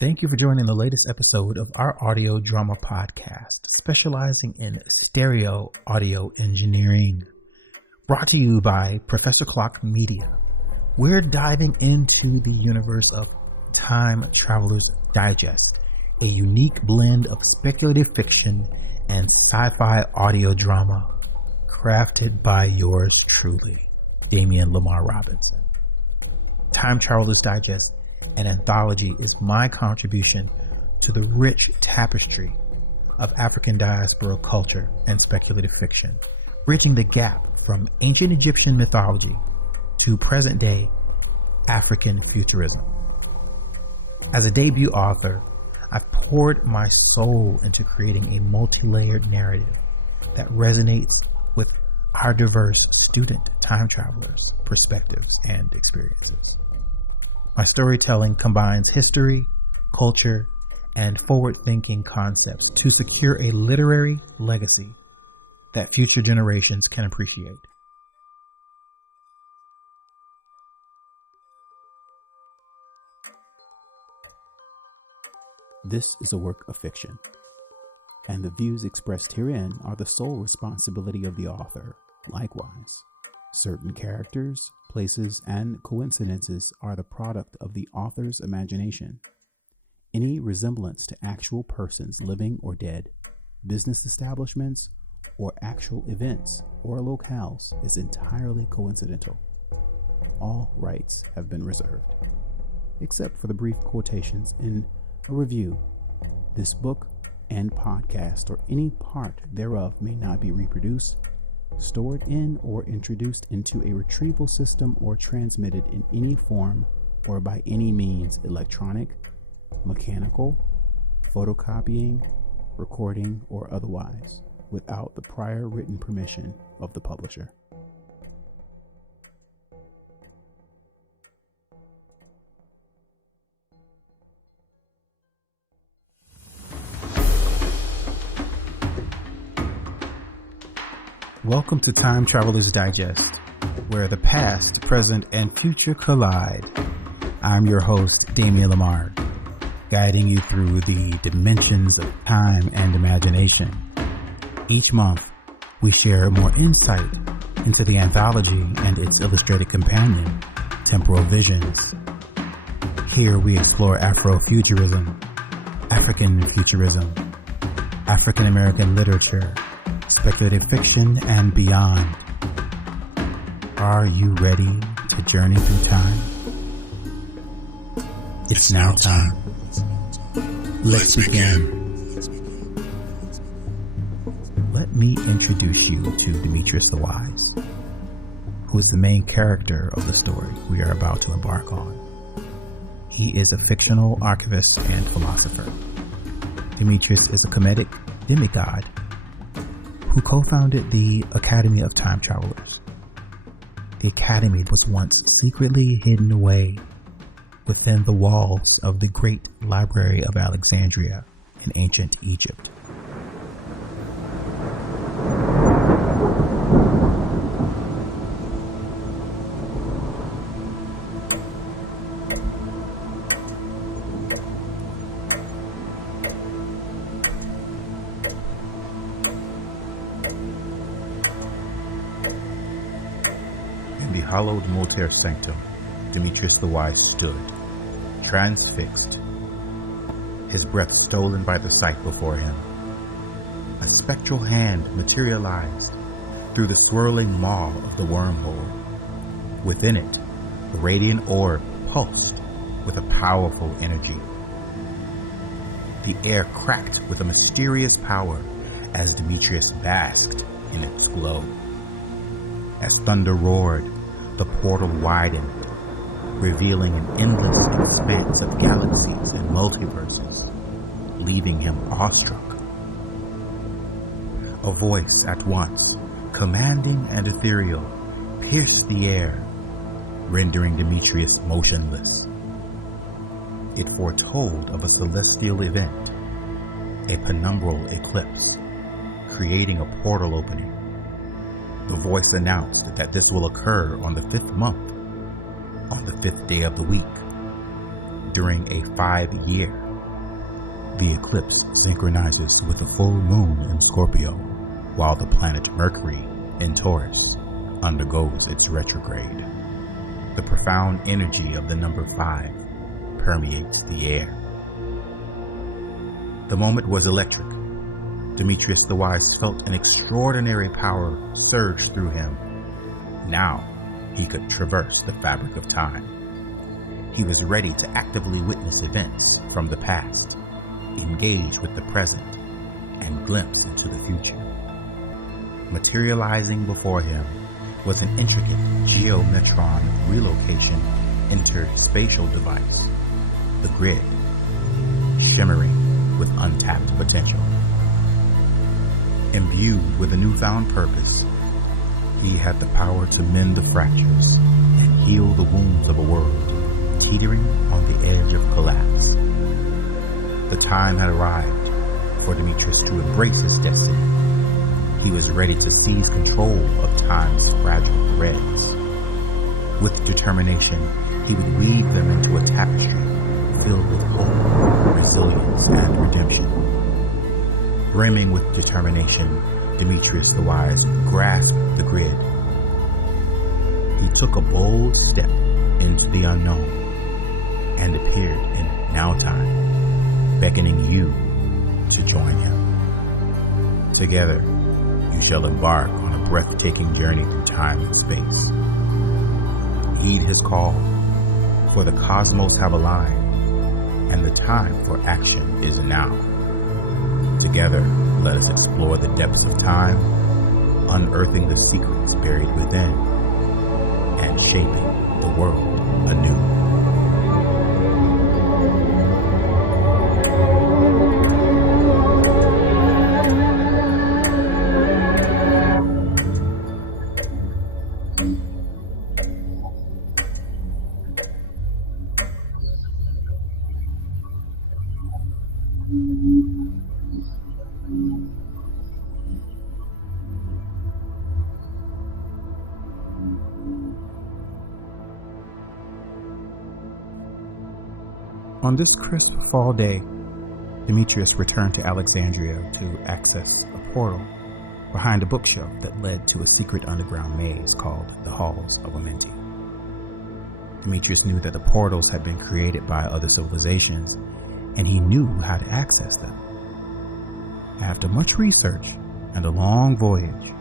Thank you for joining the latest episode of our audio drama podcast, specializing in stereo audio engineering. Brought to you by Professor Clock Media. We're diving into the universe of Time Traveler's Digest, a unique blend of speculative fiction and sci-fi audio drama, crafted by yours truly, Damien Lamar Robinson. Time Traveler's Digest, an anthology, is my contribution to the rich tapestry of African diaspora culture and speculative fiction, bridging the gap from ancient Egyptian mythology to present-day African futurism. As a debut author, I've poured my soul into creating a multi-layered narrative that resonates with our diverse student time travelers' perspectives and experiences. My storytelling combines history, culture, and forward-thinking concepts to secure a literary legacy that future generations can appreciate. This is a work of fiction, and the views expressed herein are the sole responsibility of the author. Likewise, certain characters, places, and coincidences are the product of the author's imagination. Any resemblance to actual persons, living or dead, business establishments, or actual events or locales is entirely coincidental. All rights have been reserved, except for the brief quotations in a review. This book and podcast or any part thereof may not be reproduced, stored in, or introduced into a retrieval system or transmitted in any form or by any means, electronic, mechanical, photocopying, recording, or otherwise, without the prior written permission of the publisher. Welcome to Time Traveler's Digest, where the past, present, and future collide. I'm your host, Damien Lamar, guiding you through the dimensions of time and imagination. Each month, we share more insight into the anthology and its illustrated companion, Temporal Visions. Here we explore Afrofuturism, African futurism, African American literature, speculative fiction, and beyond. Are you ready to journey through time? It's now time. Let's begin. Let me introduce you to Demetrius The Wise, who is the main character of the story we are about to embark on. He is a fictional archivist and philosopher. Demetrius is a comedic demigod who co-founded the Academy of Time Travelers. The Academy was once secretly hidden away within the walls of the Great Library of Alexandria in ancient Egypt. Hallowed Motere Sanctum, Demetrius the Wise stood, transfixed, his breath stolen by the sight before him. A spectral hand materialized through the swirling maw of the wormhole. Within it, a radiant orb pulsed with a powerful energy. The air cracked with a mysterious power as Demetrius basked in its glow. As thunder roared, the portal widened, revealing an endless expanse of galaxies and multiverses, leaving him awestruck. A voice at once, commanding and ethereal, pierced the air, rendering Demetrius motionless. It foretold of a celestial event, a penumbral eclipse, creating a portal opening. The voice announced that this will occur on the 5th month, on the 5th day of the week, during a 5-year The eclipse synchronizes with the full moon in Scorpio, while the planet Mercury in Taurus undergoes its retrograde. The profound energy of the number 5 permeates the air. The moment was electric. Demetrius the Wise felt an extraordinary power surge through him. Now he could traverse the fabric of time. He was ready to actively witness events from the past, engage with the present, and glimpse into the future. Materializing before him was an intricate geometron relocation interspatial device, the grid, shimmering with untapped potential. Imbued with a newfound purpose, he had the power to mend the fractures and heal the wounds of a world teetering on the edge of collapse. The time had arrived for Demetrius to embrace his destiny. He was ready to seize control of time's fragile threads. With determination, he would weave them into a tapestry filled with hope, resilience, and redemption. Brimming with determination, Demetrius the Wise grasped the grid. He took a bold step into the unknown and appeared in now time, beckoning you to join him. Together, you shall embark on a breathtaking journey through time and space. Heed his call, for the cosmos have aligned, and the time for action is now. Together, let us explore the depths of time, unearthing the secrets buried within, and shaping the world anew. On this crisp fall day, Demetrius returned to Alexandria to access a portal behind a bookshelf that led to a secret underground maze called the Halls of Amenti. Demetrius knew that the portals had been created by other civilizations, and he knew how to access them. After much research and a long voyage,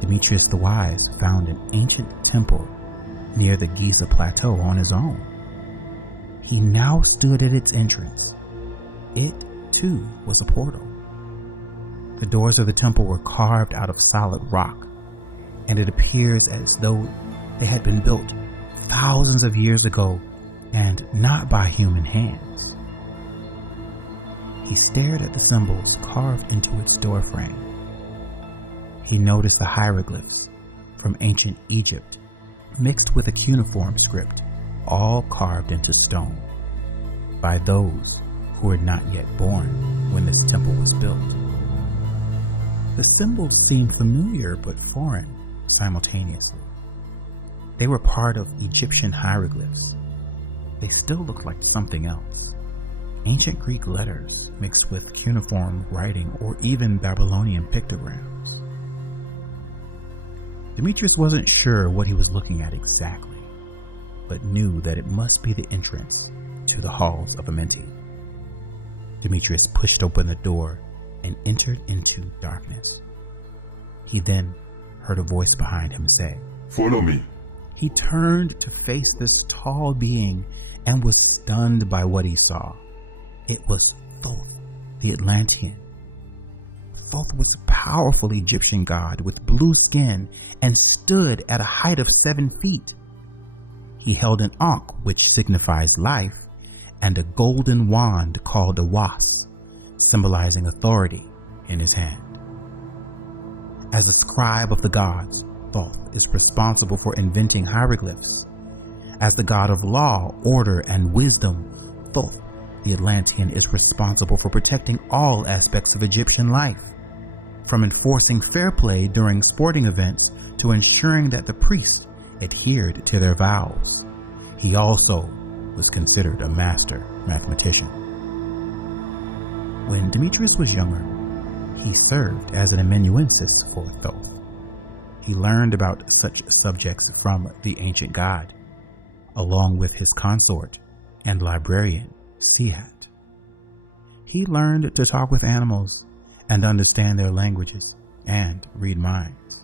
Demetrius the Wise found an ancient temple near the Giza Plateau on his own. He now stood at its entrance. It, too, was a portal. The doors of the temple were carved out of solid rock, and it appears as though they had been built thousands of years ago and not by human hands. He stared at the symbols carved into its doorframe. He noticed the hieroglyphs from ancient Egypt mixed with a cuneiform script, all carved into stone by those who were not yet born when this temple was built. The symbols seemed familiar but foreign simultaneously. They were part of Egyptian hieroglyphs. They still looked like something else. Ancient Greek letters mixed with cuneiform writing or even Babylonian pictograms. Demetrius wasn't sure what he was looking at exactly, but knew that it must be the entrance to the Halls of Amenti. Demetrius pushed open the door and entered into darkness. He then heard a voice behind him say, "Follow me." He turned to face this tall being and was stunned by what he saw. It was Thoth, the Atlantean. Thoth was a powerful Egyptian god with blue skin and stood at a height of 7 feet. He held an ankh, which signifies life, and a golden wand called a was, symbolizing authority, in his hand. As the scribe of the gods, Thoth is responsible for inventing hieroglyphs. As the god of law, order, and wisdom, Thoth, the Atlantean, is responsible for protecting all aspects of Egyptian life, from enforcing fair play during sporting events to ensuring that the priests adhered to their vows. He also was considered a master mathematician. When Demetrius was younger, he served as an amanuensis for Thoth. He learned about such subjects from the ancient god, along with his consort and librarian, Sihat. He learned to talk with animals and understand their languages and read minds.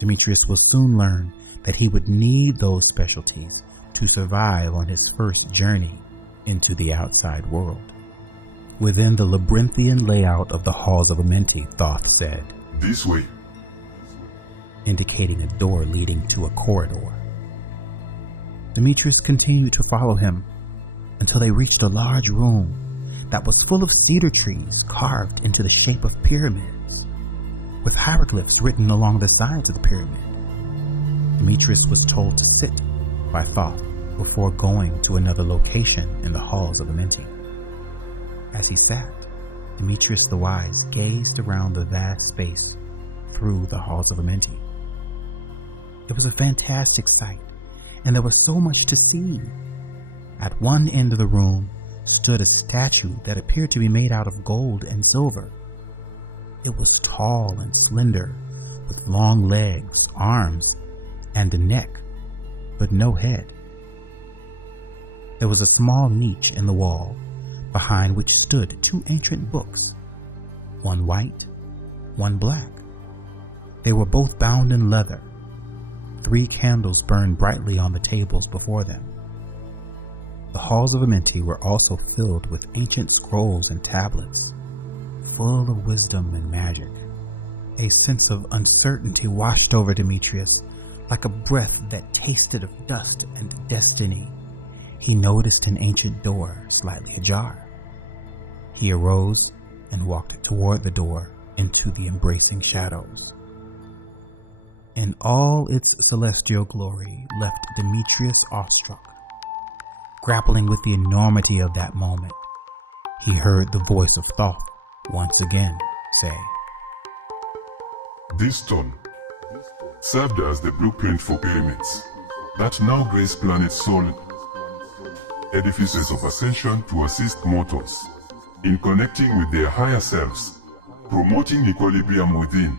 Demetrius will soon learn that he would need those specialties to survive on his first journey into the outside world. Within the labyrinthian layout of the Halls of Amenti, Thoth said, "This way," indicating a door leading to a corridor. Demetrius continued to follow him until they reached a large room that was full of cedar trees carved into the shape of pyramids, with hieroglyphs written along the sides of the pyramid. Demetrius was told to sit by Thoth before going to another location in the Halls of Amenti. As he sat, Demetrius the Wise gazed around the vast space through the Halls of Amenti. It was a fantastic sight, and there was so much to see. At one end of the room stood a statue that appeared to be made out of gold and silver. It was tall and slender, with long legs, arms, and a neck, but no head. There was a small niche in the wall, behind which stood two ancient books, one white, one black. They were both bound in leather. 3 candles burned brightly on the tables before them. The Halls of Amenti were also filled with ancient scrolls and tablets, full of wisdom and magic. A sense of uncertainty washed over Demetrius, like a breath that tasted of dust and destiny. He noticed an ancient door slightly ajar. He arose and walked toward the door into the embracing shadows. In all its celestial glory left Demetrius awestruck. Grappling with the enormity of that moment, he heard the voice of Thoth once again say, "This stone served as the blueprint for pyramids that now grace planet Sol, edifices of ascension to assist mortals in connecting with their higher selves, promoting equilibrium within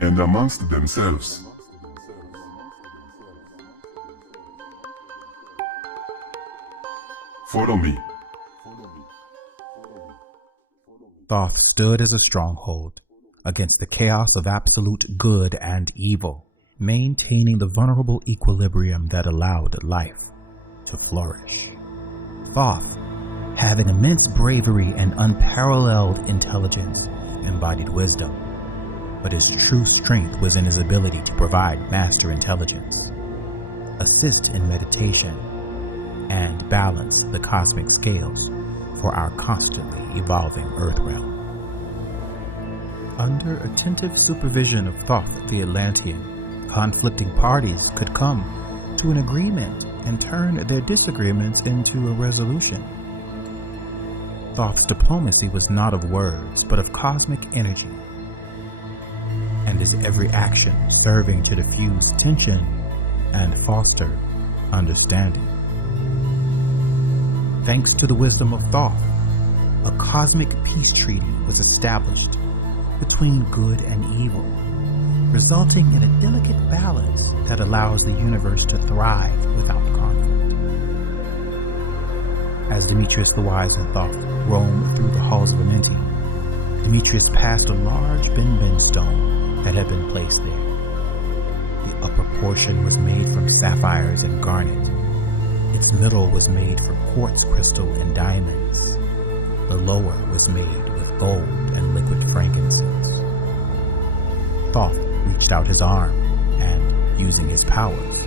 and amongst themselves." Follow me. Thoth stood as a stronghold against the chaos of absolute good and evil, maintaining the vulnerable equilibrium that allowed life to flourish. Thoth, having immense bravery and unparalleled intelligence, embodied wisdom, but his true strength was in his ability to provide master intelligence, assist in meditation, and balance the cosmic scales for our constantly evolving Earth realm. Under attentive supervision of Thoth the Atlantean, conflicting parties could come to an agreement and turn their disagreements into a resolution. Thoth's diplomacy was not of words, but of cosmic energy, and his every action serving to diffuse tension and foster understanding. Thanks to the wisdom of Thoth, a cosmic peace treaty was established between good and evil, resulting in a delicate balance that allows the universe to thrive without conflict. As Demetrius the Wise and Thoth roamed through the Halls of Amenti, Demetrius passed a large Benben Stone that had been placed there. The upper portion was made from sapphires and garnet. Its middle was made from quartz crystal and diamonds. The lower was made with gold and liquid frankincense. Thoth reached out his arm and, using his powers,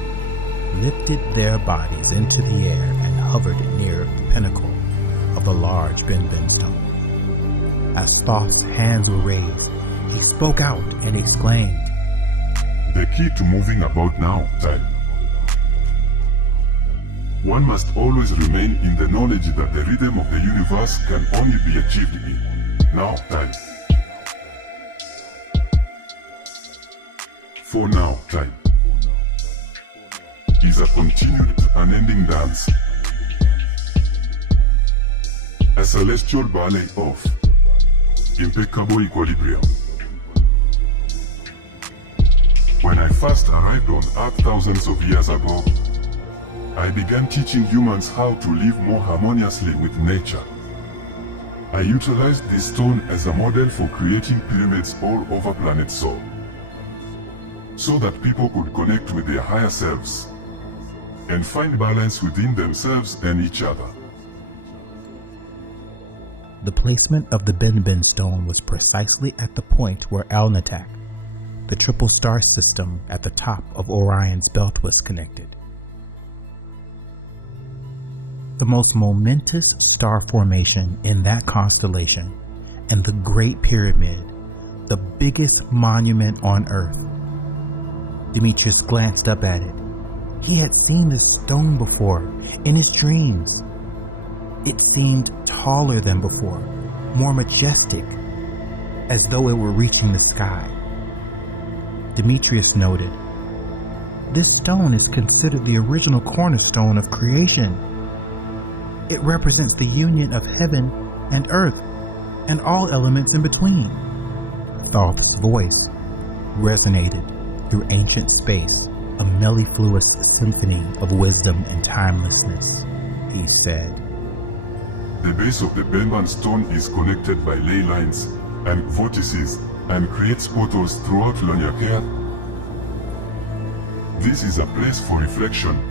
lifted their bodies into the air and hovered near the pinnacle of the large Benben Stone. As Thoth's hands were raised, he spoke out and exclaimed, "The key to moving about now, child. One must always remain in the knowledge that the rhythm of the universe can only be achieved in now time. For now time is a continued, unending dance, a celestial ballet of impeccable equilibrium. When I first arrived on Earth thousands of years ago, I began teaching humans how to live more harmoniously with nature. I utilized this stone as a model for creating pyramids all over planet Sol, so that people could connect with their higher selves and find balance within themselves and each other. The placement of the Benben Stone was precisely at the point where Alnitak, the triple star system at the top of Orion's belt, was connected. The most momentous star formation in that constellation, and the Great Pyramid, the biggest monument on Earth. Demetrius glanced up at it. He had seen this stone before, in his dreams. It seemed taller than before, more majestic, as though it were reaching the sky. Demetrius noted, "This stone is considered the original cornerstone of creation. It represents the union of heaven and earth, and all elements in between." Thoth's voice resonated through ancient space, a mellifluous symphony of wisdom and timelessness. He said, The base of the Benben Stone is connected by ley lines and vortices and creates portals throughout Lonyakea. This is a place for reflection.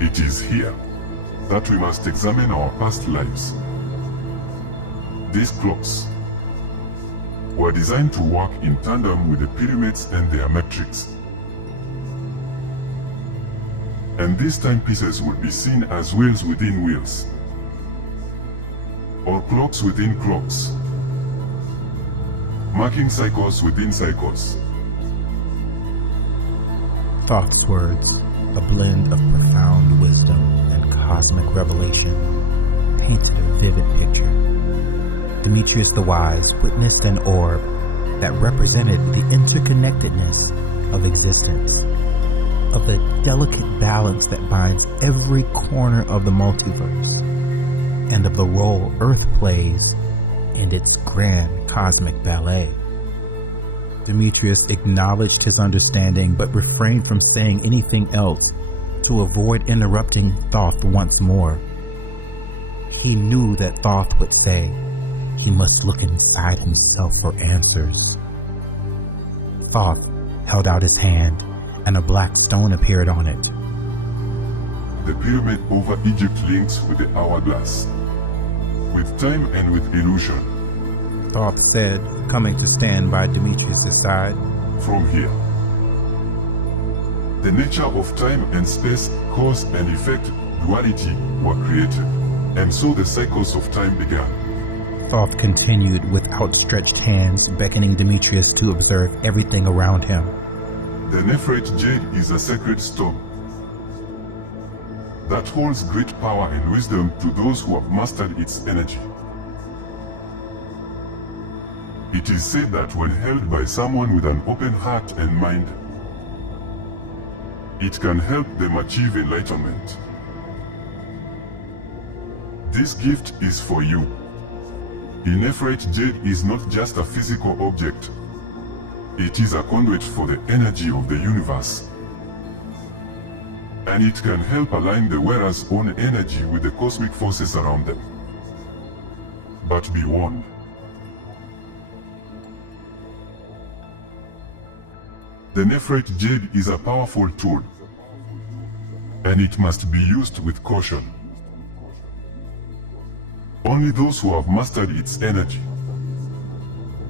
It is here that we must examine our past lives. These clocks were designed to work in tandem with the pyramids and their metrics. And these timepieces would be seen as wheels within wheels, or clocks within clocks, marking cycles within cycles. Thoth's words, a blend of profound wisdom and cosmic revelation, painted a vivid picture. Demetrius the Wise witnessed an orb that represented the interconnectedness of existence, of the delicate balance that binds every corner of the multiverse, and of the role Earth plays in its grand cosmic ballet. Demetrius acknowledged his understanding but refrained from saying anything else to avoid interrupting Thoth once more. He knew that Thoth would say he must look inside himself for answers. Thoth held out his hand, and a black stone appeared on it. The pyramid over Egypt links with the hourglass, with time and with illusion. Thoth said, coming to stand by Demetrius' side. From here, the nature of time and space, cause and effect, duality were created, and so the cycles of time began. Thoth continued with outstretched hands, beckoning Demetrius to observe everything around him. The Nephrite jade is a sacred stone that holds great power and wisdom to those who have mastered its energy. It is said that when held by someone with an open heart and mind, it can help them achieve enlightenment. This gift is for you. The Nephrite jade is not just a physical object. It is a conduit for the energy of the universe. And it can help align the wearer's own energy with the cosmic forces around them. But be warned. The Nephrite jade is a powerful tool, and it must be used with caution. Only those who have mastered its energy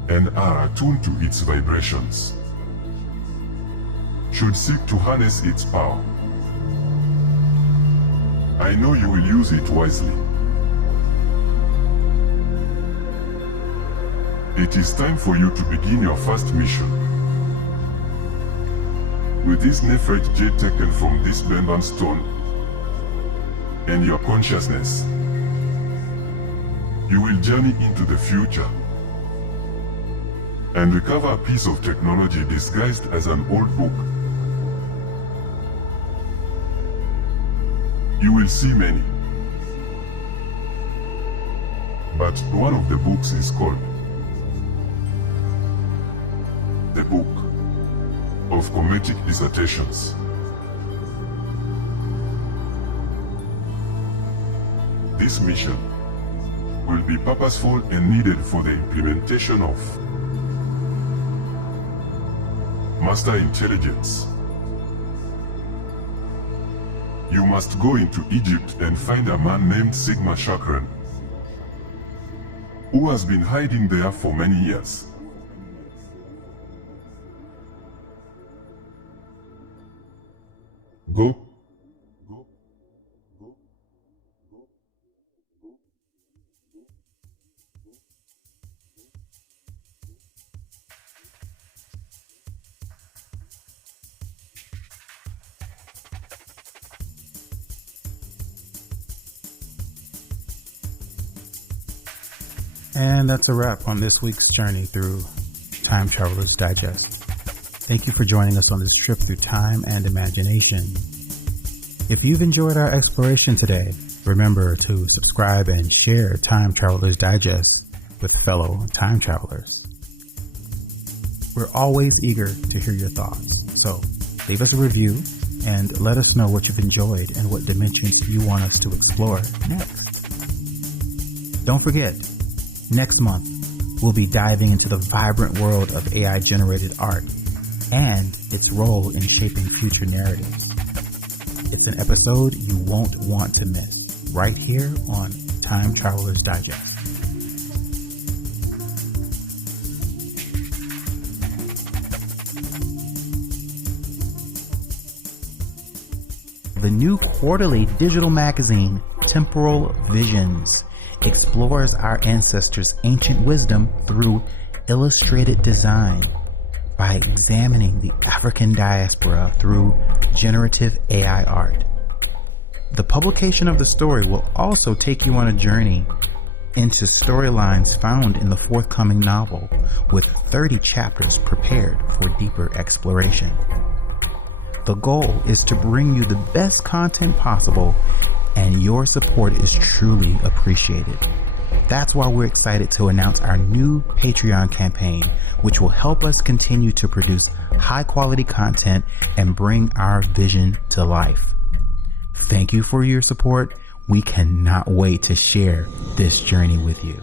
and are attuned to its vibrations should seek to harness its power. I know you will use it wisely. It is time for you to begin your first mission. With this Nephrite jade taken from this Benben Stone and your consciousness, you will journey into the future and recover a piece of technology disguised as an old book. You will see many, but one of the books is called the Book of Comedic Dissertations. This mission will be purposeful and needed for the implementation of Master Intelligence. You must go into Egypt and find a man named Sigma Chakran, who has been hiding there for many years. Go. And that's a wrap on this week's journey through Time Traveler's Digest. Thank you for joining us on this trip through time and imagination. If you've enjoyed our exploration today, remember to subscribe and share Time Traveler's Digest with fellow time travelers. We're always eager to hear your thoughts, so leave us a review and let us know what you've enjoyed and what dimensions you want us to explore next. Don't forget, next month, we'll be diving into the vibrant world of AI-generated art and its role in shaping future narratives. It's an episode you won't want to miss, right here on Time Traveler's Digest. The new quarterly digital magazine, Temporal Visions, explores our ancestors' ancient wisdom through illustrated design by examining the African diaspora through generative AI art. The publication of the story will also take you on a journey into storylines found in the forthcoming novel, with 30 chapters prepared for deeper exploration. The goal is to bring you the best content possible, and your support is truly appreciated. That's why we're excited to announce our new Patreon campaign, which will help us continue to produce high-quality content and bring our vision to life. Thank you for your support. We cannot wait to share this journey with you.